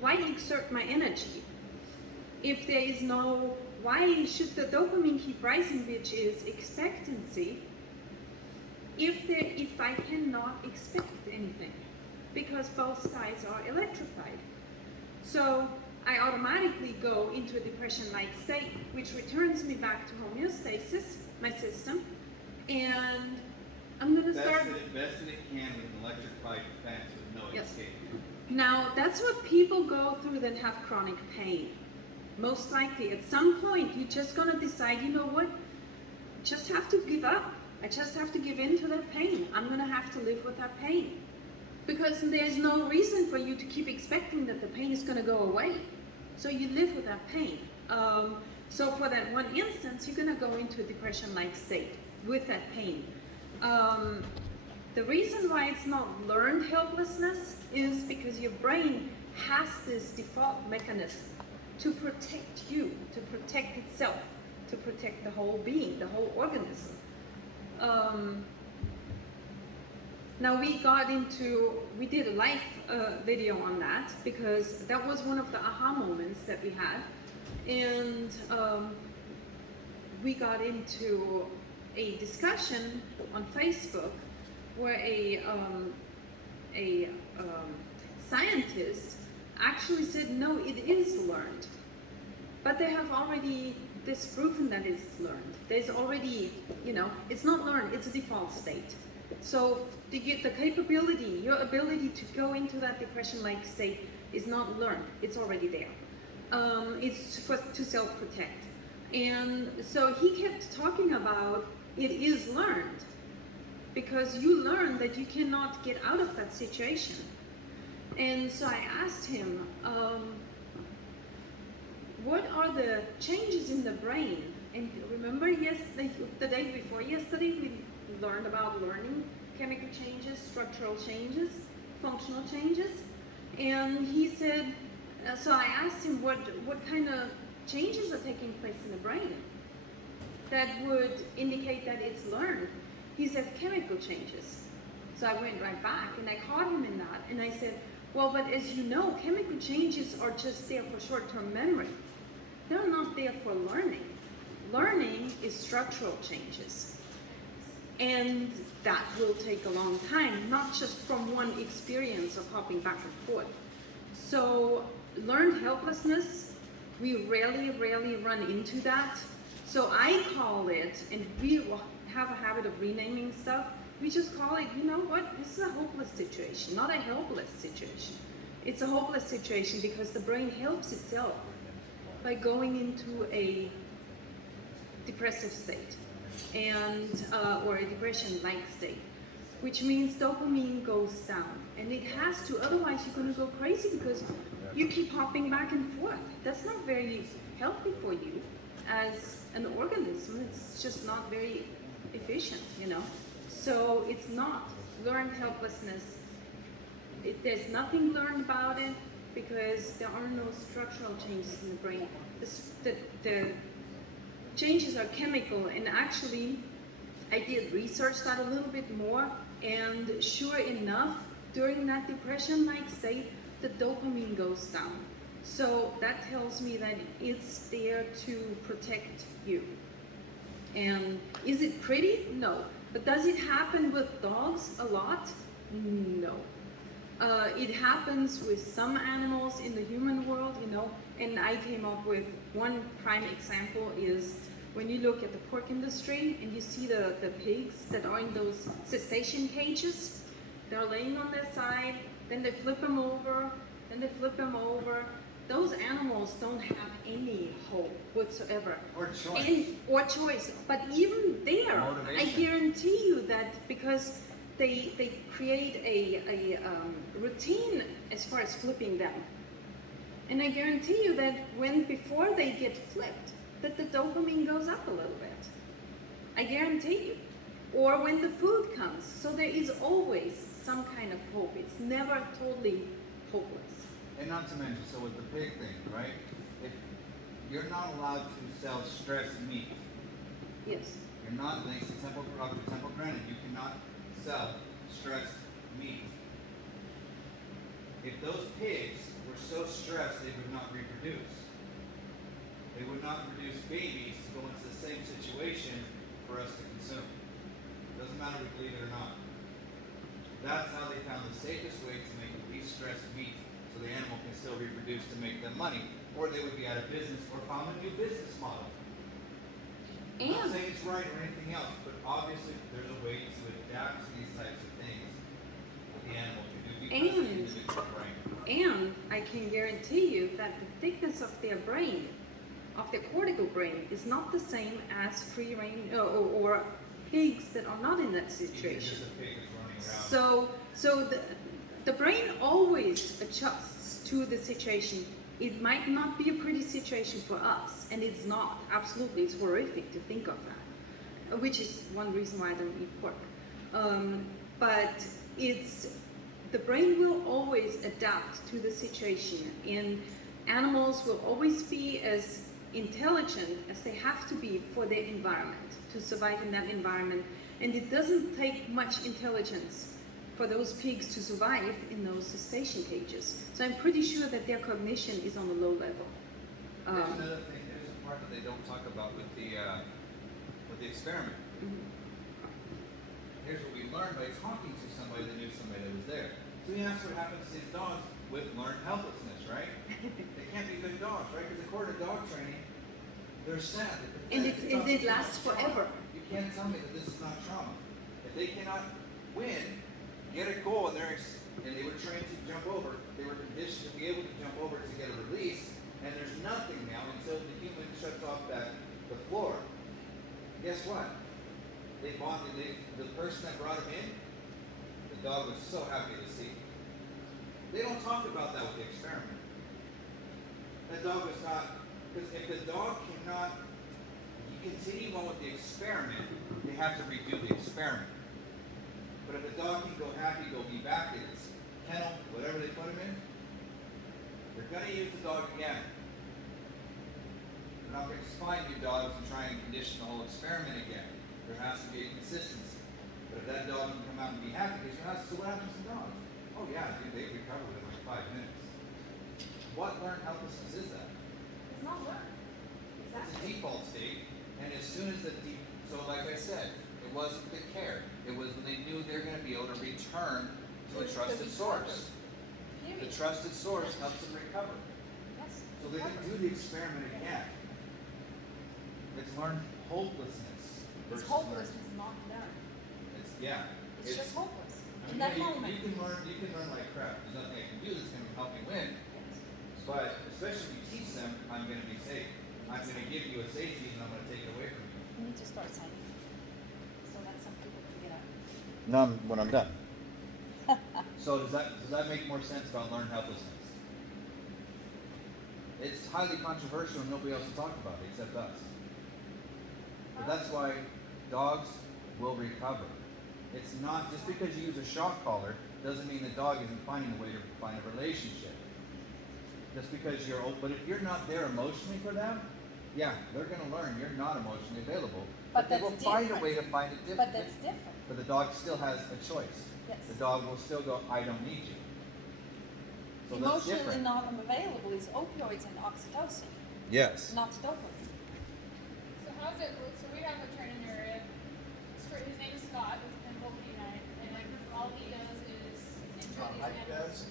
why exert my energy? If there is no, why should the dopamine keep rising, which is expectancy, if I cannot expect anything? Because both sides are electrified. So I automatically go into a depression-like state, which returns me back to homeostasis, my system, and I'm going to start... Best that it can with an electrified fence with no escape. Now, that's what people go through that have chronic pain. Most likely, at some point, you're just going to decide, you know what, I just have to give up. I just have to give in to that pain. I'm going to have to live with that pain. Because there's no reason for you to keep expecting that the pain is going to go away. So you live with that pain. So for that one instance, you're going to go into a depression-like state with that pain. The reason why it's not learned helplessness is because your brain has this default mechanism to protect you, to protect itself, to protect the whole being, the whole organism. Now we did a live video on that because that was one of the aha moments that we had. And we got into a discussion on Facebook where a scientist actually said, no, it is learned. But they have already disproven that it's learned. There's already, it's not learned, it's a default state. So the capability, your ability to go into that depression-like state is not learned, it's already there. It's to self-protect. And so he kept talking about it is learned because you learn that you cannot get out of that situation. And so I asked him, what are the changes in the brain? And remember, the day before yesterday, we learned about learning, chemical changes, structural changes, functional changes. And he said, so I asked him what kind of changes are taking place in the brain that would indicate that it's learned. He said chemical changes. So I went right back and I caught him in that. And I said, well, but as you know, chemical changes are just there for short-term memory. They're not there for learning. Learning is structural changes. And that will take a long time, not just from one experience of hopping back and forth. So learned helplessness, we rarely run into that. So I call it, and we have a habit of renaming stuff, we just call it, you know what, this is a hopeless situation, not a helpless situation. It's a hopeless situation because the brain helps itself by going into a depressive state and or a depression-like state, which means dopamine goes down. And it has to, otherwise you're going to go crazy because you keep hopping back and forth. That's not very healthy for you as an organism. It's just not very efficient, So it's not learned helplessness. There's nothing learned about it because there are no structural changes in the brain. The changes are chemical, and actually I did research that a little bit more, and sure enough, during that depression-like state, the dopamine goes down. So that tells me that it's there to protect you. And is it pretty? No. But does it happen with dogs a lot? No. It happens with some animals in the human world, and I came up with one prime example is when you look at the pork industry and you see the pigs that are in those cetacean cages, they're laying on their side, then they flip them over, then they flip them over. Those animals don't have any hope whatsoever. Or choice. But even there, I guarantee you that because they create a routine as far as flipping them. And I guarantee you that before they get flipped, that the dopamine goes up a little bit. I guarantee you. Or when the food comes. So there is always some kind of hope. It's never totally hopeless. And not to mention, so with the pig thing, right? If you're not allowed to sell stressed meat. Yes. You're not, thanks to Temple Granite, you cannot sell stressed meat. If those pigs were so stressed reproduce. They would not produce babies to go into the same situation for us to consume. Doesn't matter if we believe it or not. That's how they found the safest way to make the least stressed meat so the animal can still reproduce to make them money. Or they would be out of business or found a new business model. I'm not saying it's right or anything else, but obviously there's a way to adapt to these types of things that the animal can do because of the individual brain. And I can guarantee you that the thickness of their brain, of the cortical brain, is not the same as free range or pigs that are not in that situation. So the brain always adjusts to the situation. It might not be a pretty situation for us, and it's not. Absolutely, it's horrific to think of that, which is one reason why I don't eat pork. But the brain will always adapt to the situation, and animals will always be as intelligent as they have to be for their environment, to survive in that environment. And it doesn't take much intelligence for those pigs to survive in those cetacean cages. So I'm pretty sure that their cognition is on a low level. There's another thing, there's a part that they don't talk about with the experiment. Mm-hmm. Here's what we learned by talking to somebody that knew somebody that was there. So we asked what happens to these dogs with learned helplessness, right? They can't be good dogs, right? Because according to dog training, they're sad. And it lasts forever. You can't tell me that this is not trauma. If they cannot win, get a goal, and they were trained to jump over, they were conditioned to be able to jump over to get a release, and there's nothing now until the human shuts off the floor. Guess what? They bonded. The person that brought him in, the dog was so happy to see. They don't talk about that with the experiment. That dog was not, because if the dog cannot continue on with the experiment, they have to redo the experiment. But if the dog can go happy, go be back in its kennel, whatever they put him in, they're going to use the dog again. They're not going to just find new dogs and try and condition the whole experiment again. There has to be a consistency. But if that dog can come out and be happy, because you ask, so what happens to dogs? Oh yeah, dude, they recover within like 5 minutes. What learned helplessness is that? It's not learned. It's a default state, and as soon as so like I said, it wasn't the care. It was when they knew they're going to be able to return to a trusted source. The trusted source helps them recover. Yes. So they didn't do the experiment again. It's learned hopelessness. It's hopelessness, not learned. It's just hopeless. I In mean, that moment. you can learn like crap. There's nothing I can do that's going to help me win. Yes. But especially if you teach them, I'm going to be safe. I'm going to give you a safety, and I'm going to take it away from you. You need to start signing so that some people can get out. No, when I'm done. So does that make more sense about learned helplessness? It's highly controversial and nobody else will talk about it except us. But that's why dogs will recover. It's not just because you use a shock collar doesn't mean the dog isn't finding a way to find a relationship. Just because but if you're not there emotionally for them, yeah, they're going to learn you're not emotionally available. But they will find a way to find it different. But that's different. But the dog still has a choice. Yes. The dog will still go, I don't need you. So that's Emotionally different. not available is opioids and oxytocin, Yes. not dopamine. So how's it? So we have a trainer in your area. His name is Scott. He's been Hope Unite, and like all he does is intro these animals.